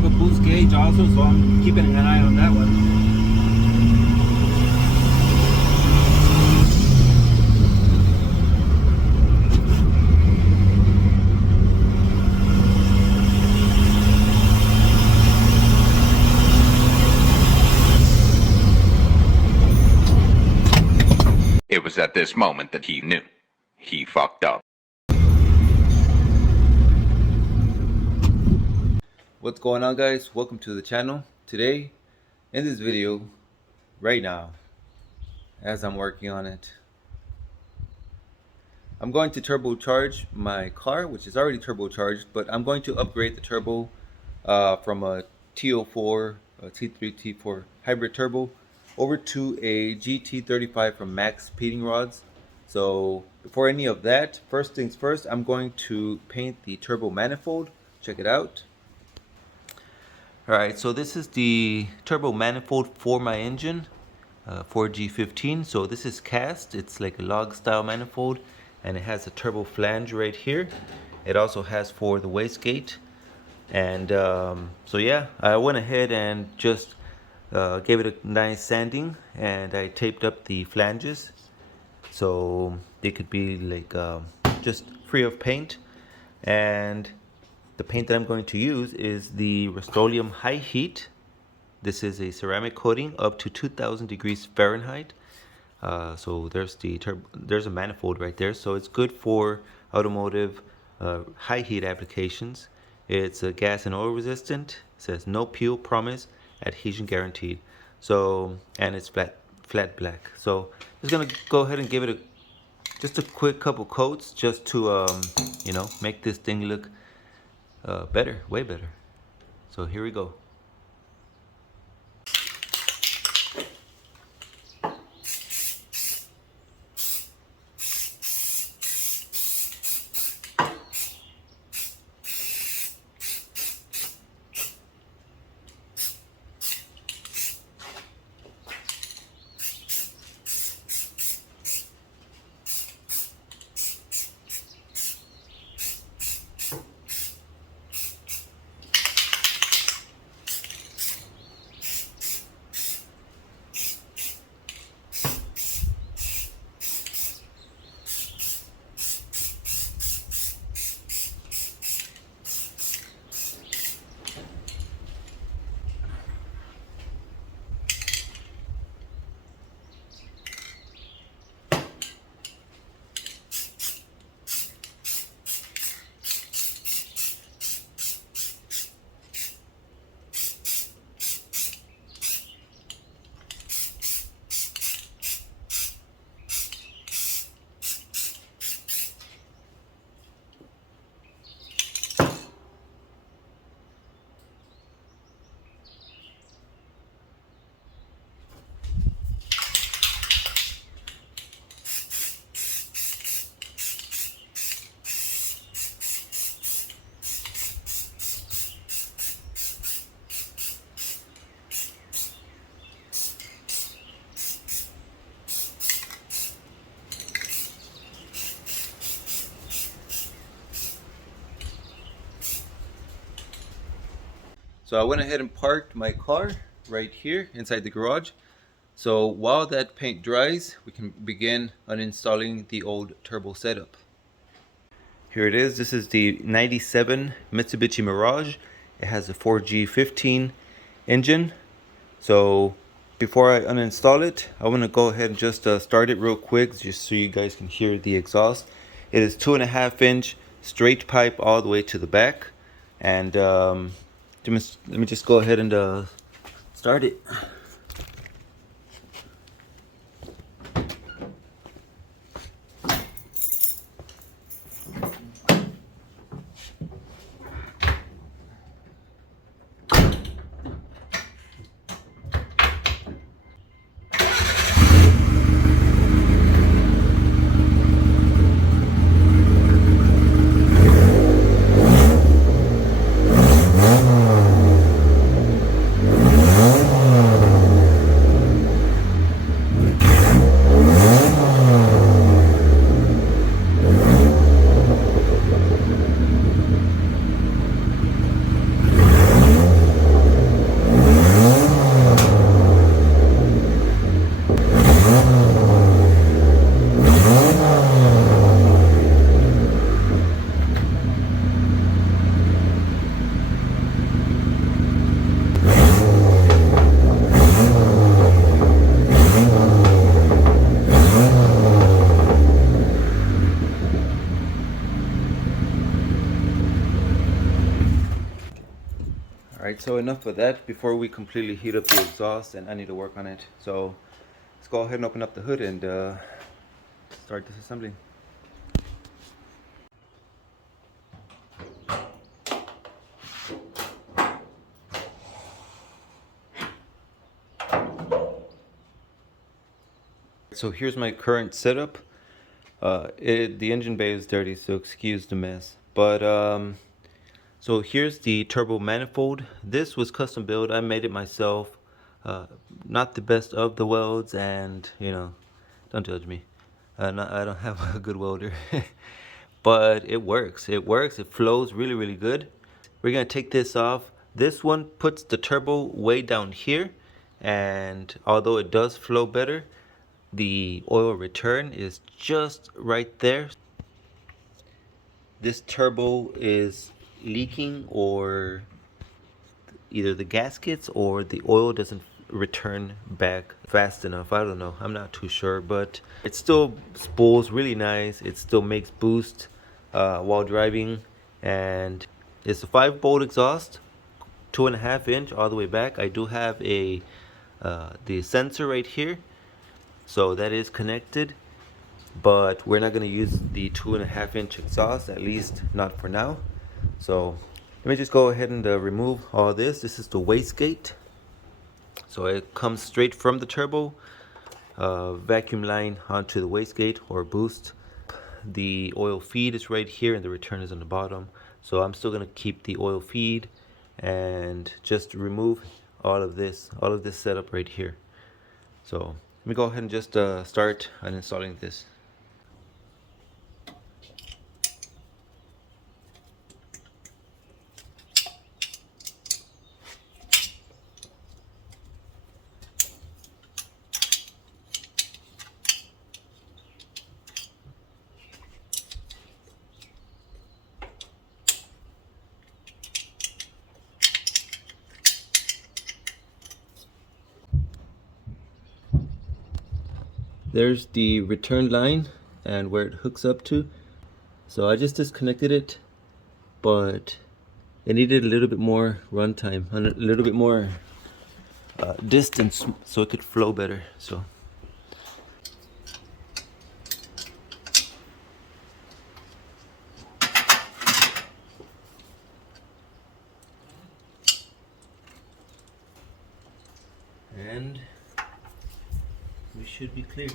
have a boost gauge also, so I'm keeping an eye on that one. It was at this moment that he knew. He fucked up. What's going on, guys? Welcome to the channel. Today, in this video, right now, as I'm working on it, I'm going to turbocharge my car, which is already turbocharged, but I'm going to upgrade the turbo from a T04, a T3, T4 hybrid turbo over to a GT35 from Max Painting Rods. So before any of that, first things first, I'm going to paint the turbo manifold. Check it out. Alright, so this is the turbo manifold for my engine, 4G15. So this is cast. It's like a log style manifold, and it has a turbo flange right here. It also has for the wastegate. And so yeah, I went ahead and just gave it a nice sanding, and I taped up the flanges so they could be like just free of paint. And the paint that I'm going to use is the Rust-Oleum High Heat. This is a ceramic coating up to 2000 degrees Fahrenheit. So there's a manifold right there. So it's good for automotive high heat applications. It's gas and oil resistant. It says no peel promise, adhesion guaranteed. So, and it's flat black. So just gonna go ahead and give it just a quick couple coats just to you know, make this thing look better, way better. So here we go. So I went ahead and parked my car right here inside the garage. So while that paint dries, we can begin uninstalling the old turbo setup. Here it is. This is the 97 Mitsubishi Mirage. It has a 4G15 engine. So before I uninstall it, I want to go ahead and just start it real quick just so you guys can hear the exhaust. It is 2.5-inch straight pipe all the way to the back. And let me just go ahead and start it. Alright, so enough of that before we completely heat up the exhaust, and I need to work on it. So let's go ahead and open up the hood and start disassembling. So here's my current setup. The engine bay is dirty, so excuse the mess. But so here's the turbo manifold. This was custom built. I made it myself. Not the best of the welds, and you know, don't judge me. I don't have a good welder, but it works. It works. It flows really, really good. We're gonna take this off. This one puts the turbo way down here, and although it does flow better, the oil return is just right there. This turbo is leaking, or either the gaskets or the oil doesn't return back fast enough. I don't know, I'm not too sure, but it still spools really nice. It still makes boost while driving, and it's a 5-bolt exhaust, 2.5 inch all the way back. I do have a the sensor right here, so that is connected, but we're not going to use the 2.5 inch exhaust, at least not for now. So let me just go ahead and remove all this. This is the wastegate, so it comes straight from the turbo, vacuum line onto the wastegate or boost. The oil feed is right here and the return is on the bottom, so I'm still going to keep the oil feed and just remove all of this setup right here. So let me go ahead and just start uninstalling this. There's the return line and where it hooks up to. So I just disconnected it, but it needed a little bit more runtime and a little bit more distance so it could flow better. So and we should be clear.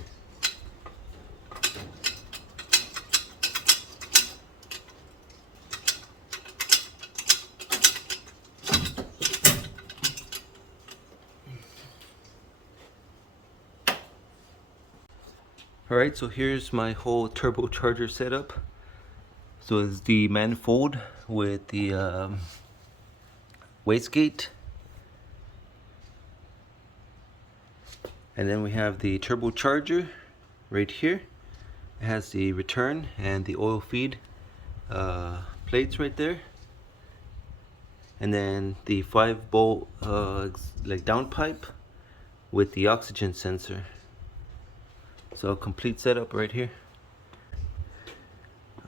Alright, so here's my whole turbocharger setup. So it's the manifold with the wastegate, and then we have the turbocharger right here. It has the return and the oil feed plates right there, and then the 5-bolt like downpipe with the oxygen sensor. So complete setup right here.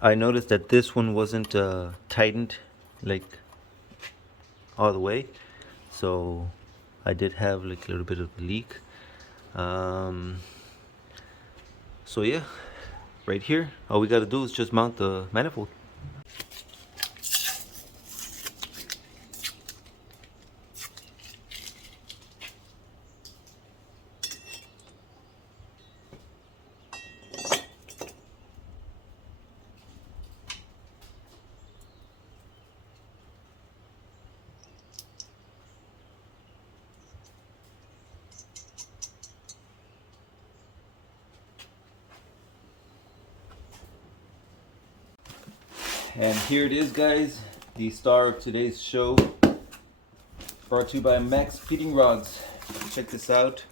I noticed that this one wasn't tightened like all the way, so I did have like a little bit of a leak. So yeah, right here all we got to do is just mount the manifold. And here it is, guys, the star of today's show, brought to you by Max Feeding Rods. Check this out,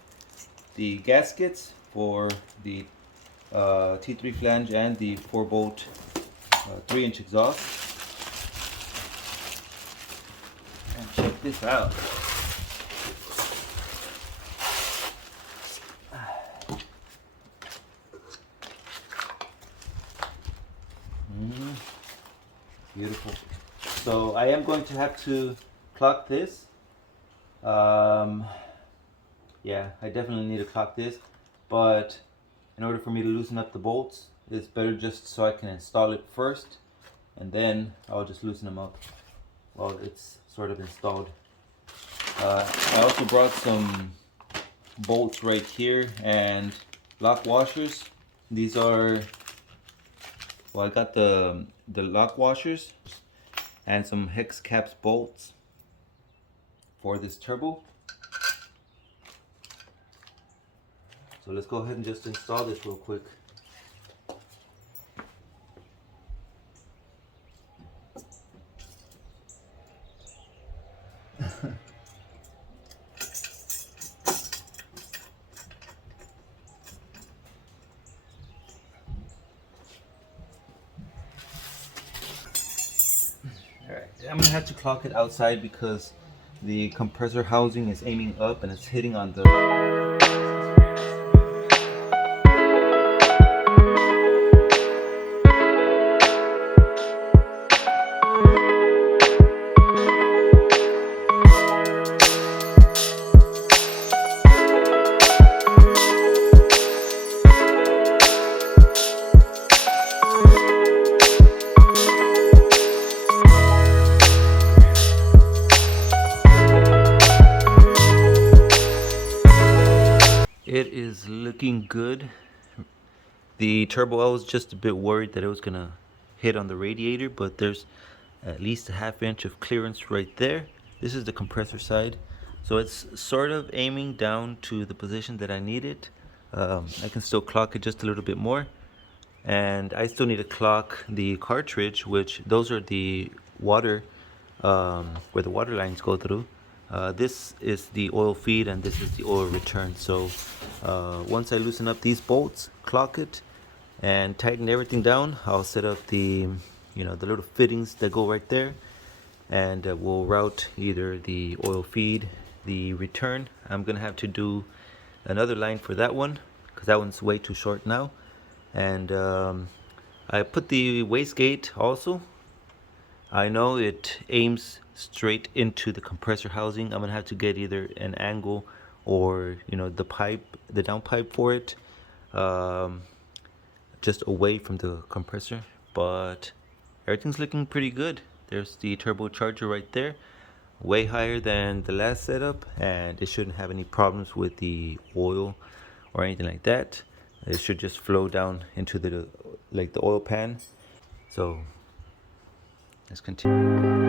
the gaskets for the T3 flange and the 4-bolt 3-inch exhaust. And check this out. Beautiful. So I am going to have to clock this Yeah, I definitely need to clock this, but in order for me to loosen up the bolts, it's better just so I can install it first, and then I'll just loosen them up while it's sort of installed. I also brought some bolts right here and lock washers. These are, well, I got the lock washers and some hex caps bolts for this turbo. So let's go ahead and just install this real quick. Alright, I'm gonna have to clock it outside because the compressor housing is aiming up and it's hitting on the... It is looking good. The turbo, I was just a bit worried that it was gonna hit on the radiator, but there's at least a ½ inch of clearance right there. This is the compressor side, so it's sort of aiming down to the position that I need it. I can still clock it just a little bit more, and I still need to clock the cartridge, which those are the water, where the water lines go through. This is the oil feed and this is the oil return. So once I loosen up these bolts, clock it, and tighten everything down, I'll set up the the little fittings that go right there, and we'll route either the oil feed, the return. I'm gonna have to do another line for that one because that one's way too short now. And I put the wastegate also. I know it aims straight into the compressor housing. I'm gonna have to get either an angle or the pipe, the down pipe for it, just away from the compressor. But everything's looking pretty good. There's the turbocharger right there, way higher than the last setup, and it shouldn't have any problems with the oil or anything like that. It should just flow down into the oil pan. So let's continue.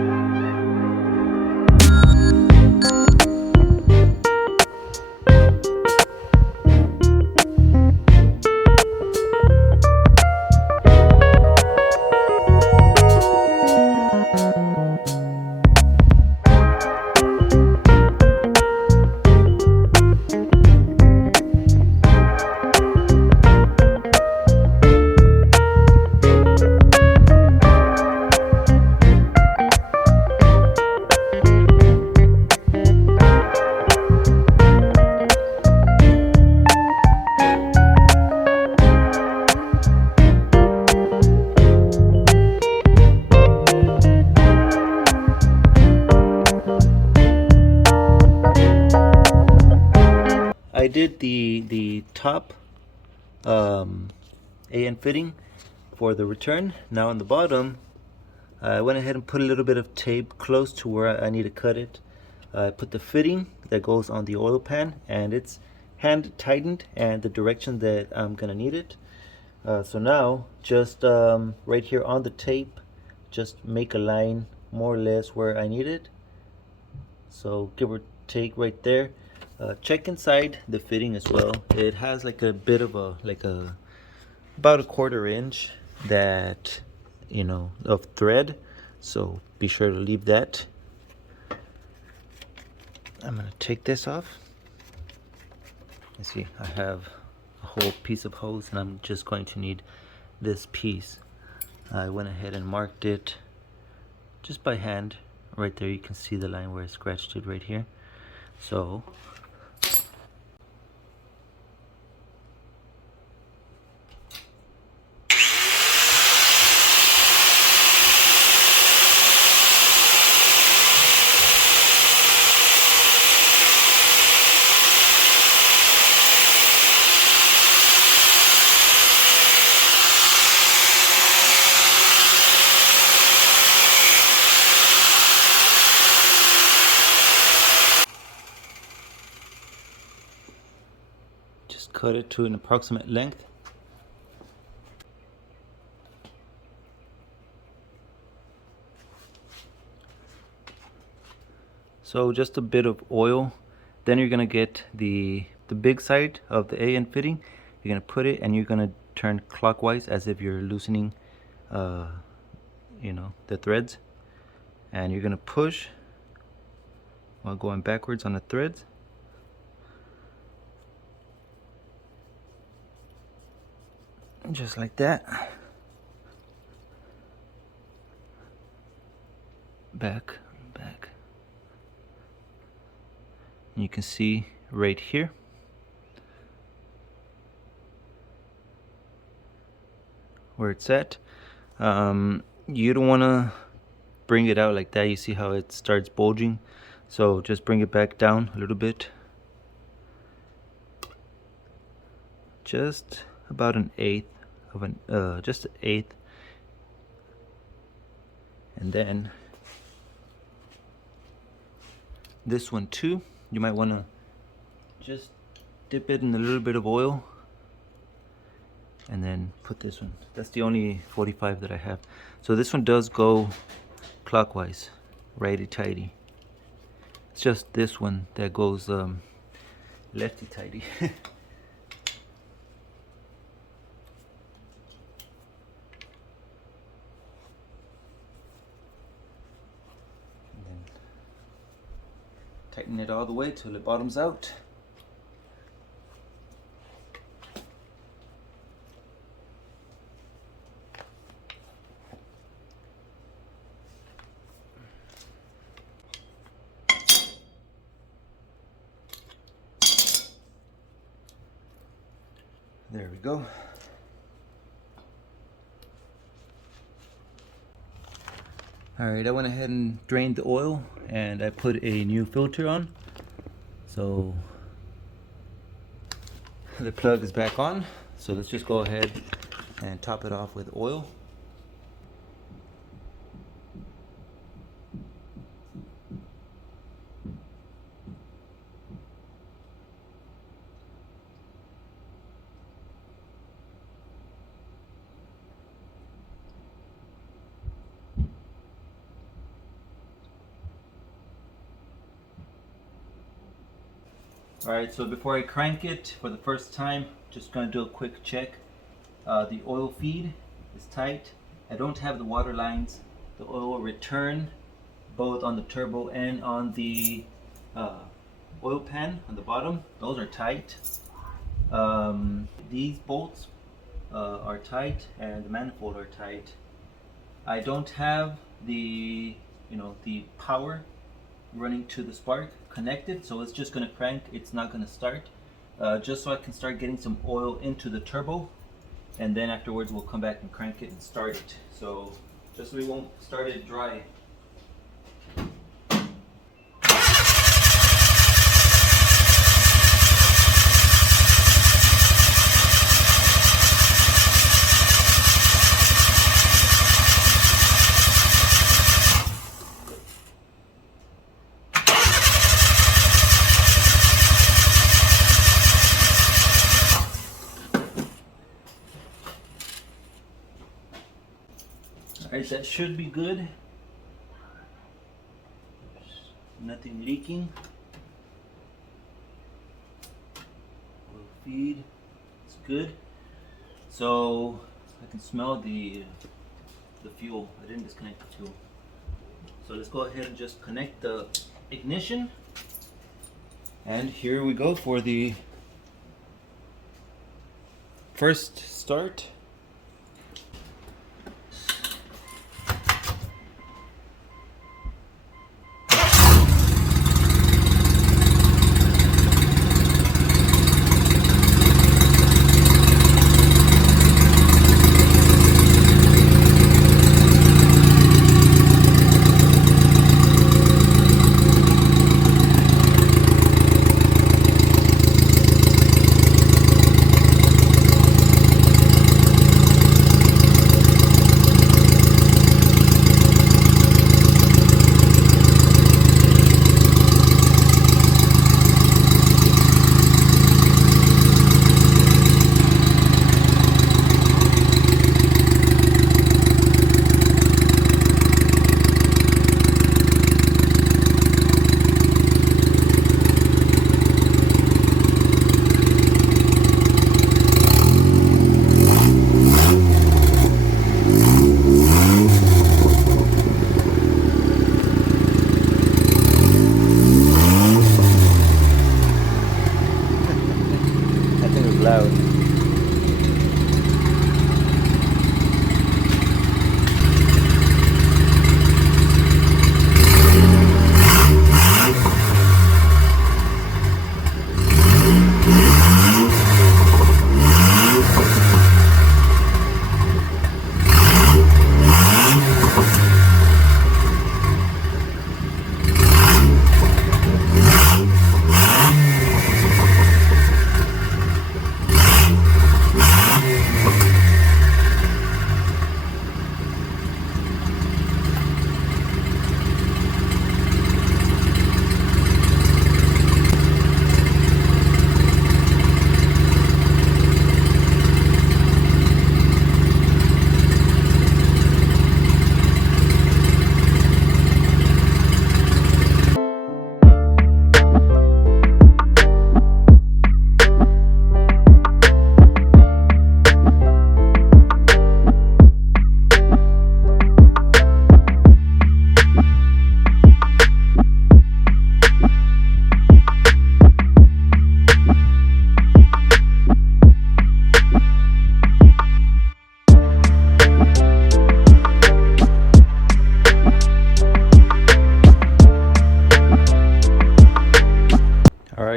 I did the top AN fitting for the return. Now on the bottom, I went ahead and put a little bit of tape close to where I need to cut it. I put the fitting that goes on the oil pan, and it's hand tightened and the direction that I'm gonna need it. So now just right here on the tape, just make a line more or less where I need it. So give or take right there. Check inside the fitting as well. It has like a bit of a about a 1/4 inch that of thread, so be sure to leave that. I'm gonna take this off. You see I have a whole piece of hose, and I'm just going to need this piece. I went ahead and marked it just by hand. Right there you can see the line where I scratched it right here. So cut it to an approximate length. So just a bit of oil. Then you're gonna get the big side of the AN fitting. You're gonna put it and you're gonna turn clockwise as if you're loosening you know, the threads, and you're gonna push while going backwards on the threads. Just like that. Back. And you can see right here where it's at. You don't want to bring it out like that. You see how it starts bulging, so just bring it back down a little bit, just about an eighth of an just an eighth. And then this one too, you might want to just dip it in a little bit of oil and then put this one. That's the only 45 that I have. So this one does go clockwise, righty-tighty. It's just this one that goes lefty-tighty. Tighten it all the way till it bottoms out. There we go. Alright, I went ahead and drained the oil and I put a new filter on. So the plug is back on. So let's just go ahead and top it off with oil. Alright, so before I crank it for the first time, just going to do a quick check. The oil feed is tight. I don't have the water lines. The oil return, both on the turbo and on the oil pan on the bottom, those are tight. These bolts are tight and the manifold are tight. I don't have the the power running to the spark connected, so it's just going to crank. It's not going to start, just so I can start getting some oil into the turbo, and then afterwards we'll come back and crank it and start it, so just so we won't start it dry. Alright, that should be good. There's nothing leaking. Oil feed, it's good. So I can smell the fuel. I didn't disconnect the fuel. So let's go ahead and just connect the ignition. And here we go for the first start.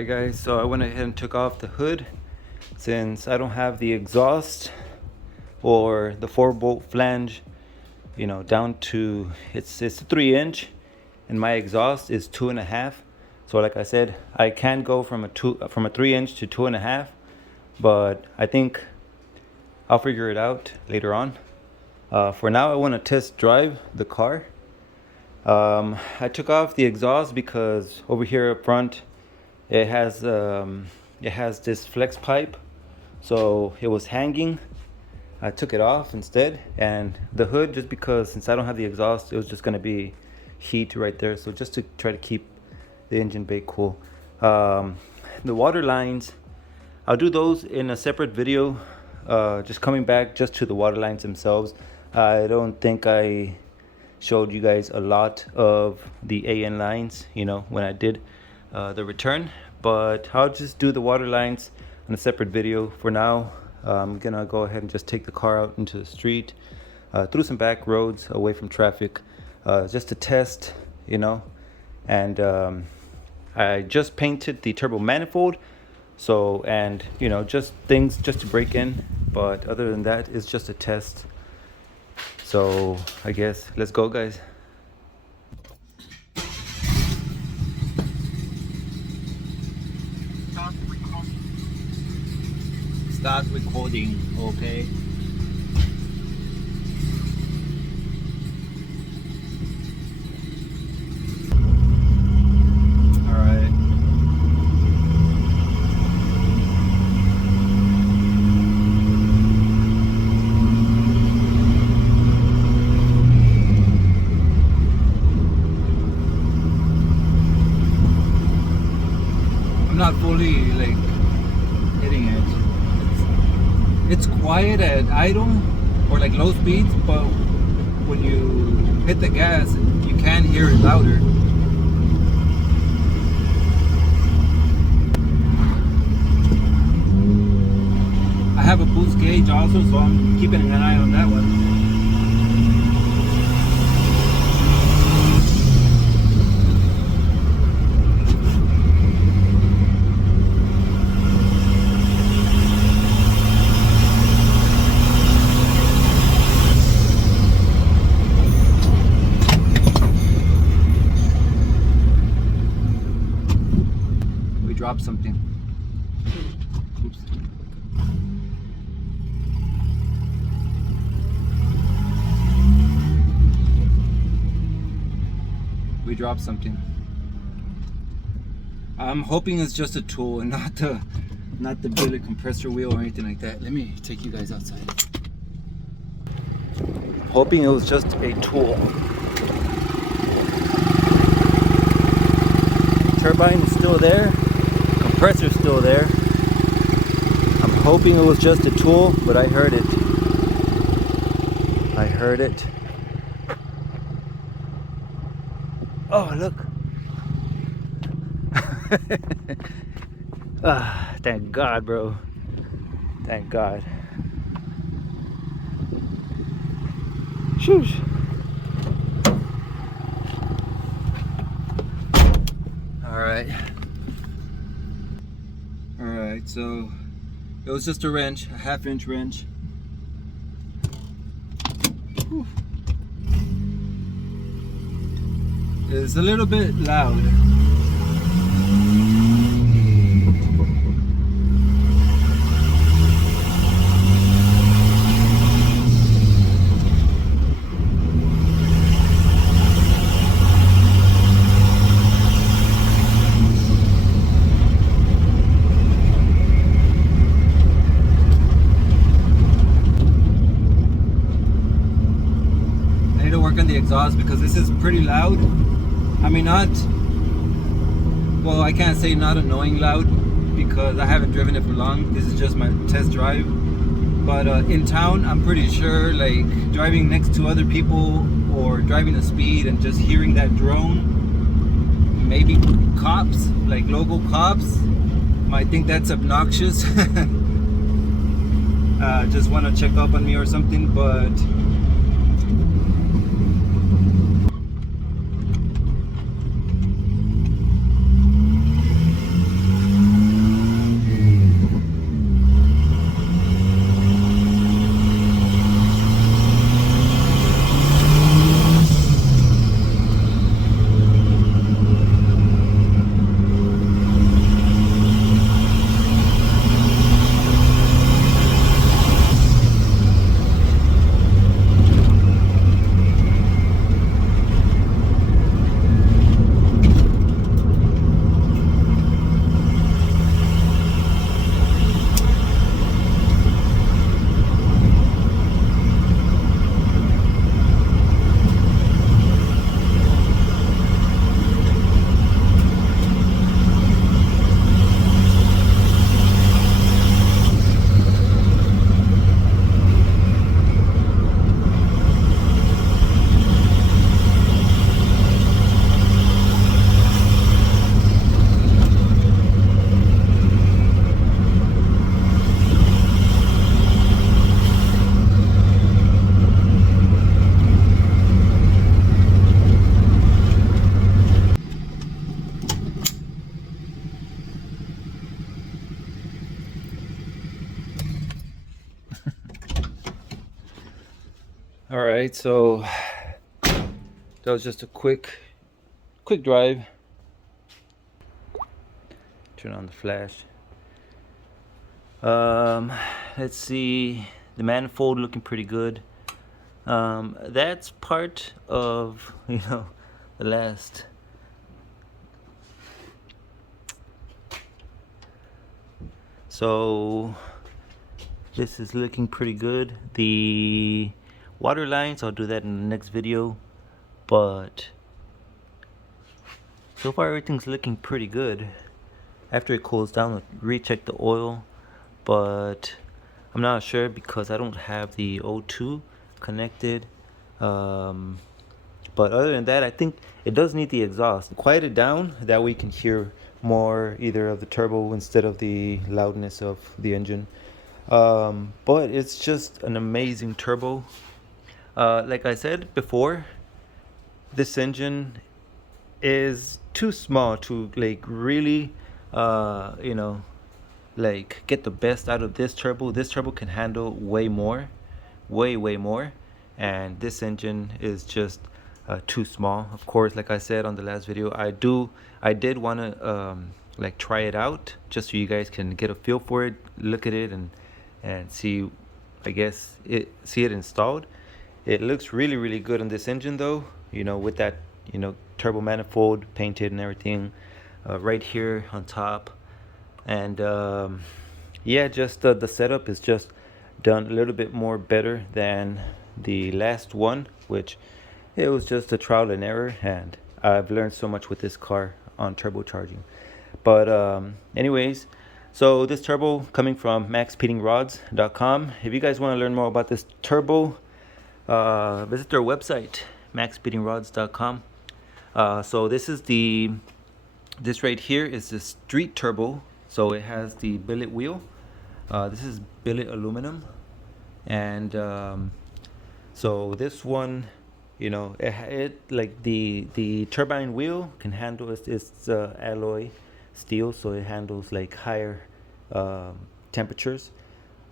Alright guys, so I went ahead and took off the hood since I don't have the exhaust or the 4-bolt flange, you know, down to it's 3-inch and my exhaust is 2.5. So like I said, I can go from a 3-inch to 2.5, but I think I'll figure it out later on. For now I want to test drive the car. I took off the exhaust because over here up front it has this flex pipe, so it was hanging. I took it off instead, and the hood, just because since I don't have the exhaust, it was just going to be heat right there, so just to try to keep the engine bay cool. The water lines, I'll do those in a separate video, just coming back just to the water lines themselves. I don't think I showed you guys a lot of the AN lines, you know, when I did the return, but I'll just do the water lines in a separate video. For now, I'm gonna go ahead and just take the car out into the street, through some back roads away from traffic, just to test, you know. And I just painted the turbo manifold, so, and you know, just things just to break in, but other than that, it's just a test. So I guess let's go, guys. Start recording, okay. Alright. I'm not fully like hitting it. It's quiet at idle or like low speeds, but when you hit the gas, you can hear it louder. I have a boost gauge also, so I'm keeping an eye on that one. Drop something. Oops. We dropped something. I'm hoping it's just a tool and not the billet compressor wheel or anything like that. Let me take you guys outside. Hoping it was just a tool. Turbine is still there. Compressor's still there. I'm hoping it was just a tool, but I heard it. I heard it. Oh, look. Ah, thank God, bro. Thank God. Shoosh. All right. Alright, so it was just a wrench, a 1/2-inch wrench. Whew. It's a little bit loud. On the exhaust because this is pretty loud. I mean, not, well, I can't say not annoying loud because I haven't driven it for long. This is just my test drive, but in town I'm pretty sure, like driving next to other people or driving the speed and just hearing that drone, maybe cops, like local cops, might think that's obnoxious. Just want to check up on me or something, but right, so that was just a quick drive. Turn on the flash. Let's see, the manifold looking pretty good. That's part of, the last. So this is looking pretty good. The water lines, I'll do that in the next video, but so far everything's looking pretty good. After it cools down, I'll recheck the oil, but I'm not sure because I don't have the O2 connected. But other than that, I think it does need the exhaust. Quiet it down, that way you can hear more either of the turbo instead of the loudness of the engine. But it's just an amazing turbo. Like I said before, this engine is too small to like really like get the best out of this turbo. This turbo can handle way more, way more, and this engine is just too small. Of course, like I said on the last video, I did want to like try it out just so you guys can get a feel for it, look at it, and see, I guess see it installed. It looks really good on this engine though, with that turbo manifold painted and everything right here on top. And yeah, just the setup is just done a little bit more better than the last one, which it was just a trial and error, and I've learned so much with this car on turbocharging. But anyways, so this turbo coming from maxpeedingrods.com. If you guys want to learn more about this turbo, visit their website, maxpeedingrods.com. So this right here is the street turbo. So it has the billet wheel. This is billet aluminum, and so this one, it like the turbine wheel can handle it's alloy steel, so it handles like higher temperatures.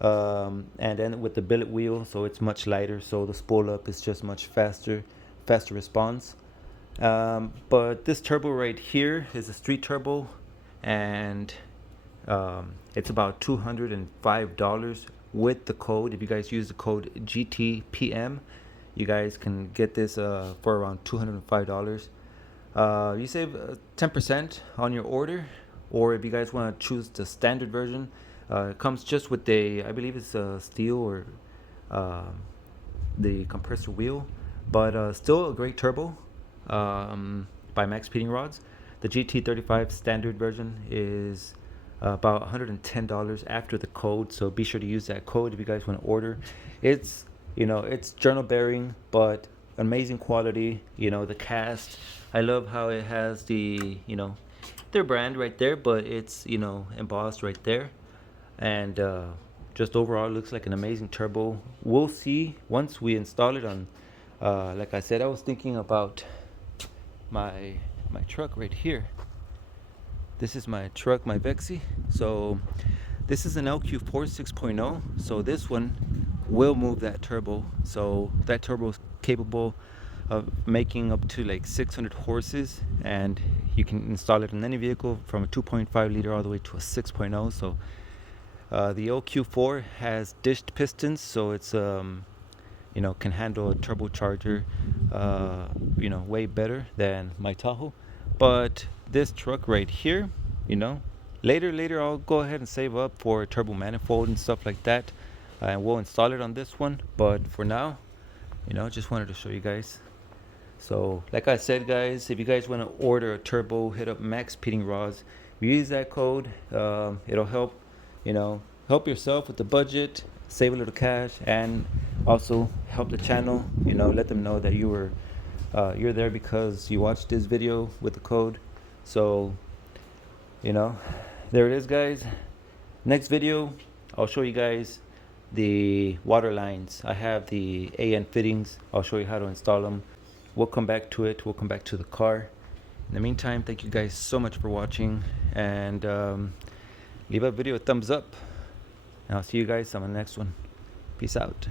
And then with the billet wheel, so it's much lighter, so the spool up is just much faster response. But this turbo right here is a street turbo, and it's about $205 with the code. If you guys use the code GTPM, you guys can get this for around $205. You save 10% on your order, or if you guys want to choose the standard version, it comes just with I believe it's steel or the compressor wheel, but still a great turbo by Max Peeding Rods. The GT35 standard version is about $110 after the code, so be sure to use that code if you guys want to order. It's it's journal bearing, but amazing quality. The cast, I love how it has the their brand right there, but it's embossed right there, and just overall looks like an amazing turbo. We'll see once we install it on. Like I said, I was thinking about my truck right here. This is my truck, my Vexy. So this is an LQ4 6.0. So this one will move that turbo. So that turbo is capable of making up to like 600 horses, and you can install it in any vehicle from a 2.5 liter all the way to a 6.0. So the LQ4 has dished pistons, so it's can handle a turbocharger way better than my Tahoe. But this truck right here, later I'll go ahead and save up for a turbo manifold and stuff like that, and we'll install it on this one. But for now, just wanted to show you guys. So like I said, guys, if you guys want to order a turbo, hit up Max Peeding Rods. If you use that code, it'll help help yourself with the budget, save a little cash, and also help the channel. Let them know that you're there because you watched this video with the code. So there it is, guys. Next video, I'll show you guys the water lines. I have the AN fittings. I'll show you how to install them. We'll come back to it. We'll come back to the car. In the meantime, thank you guys so much for watching, and leave a video a thumbs up, and I'll see you guys on the next one. Peace out.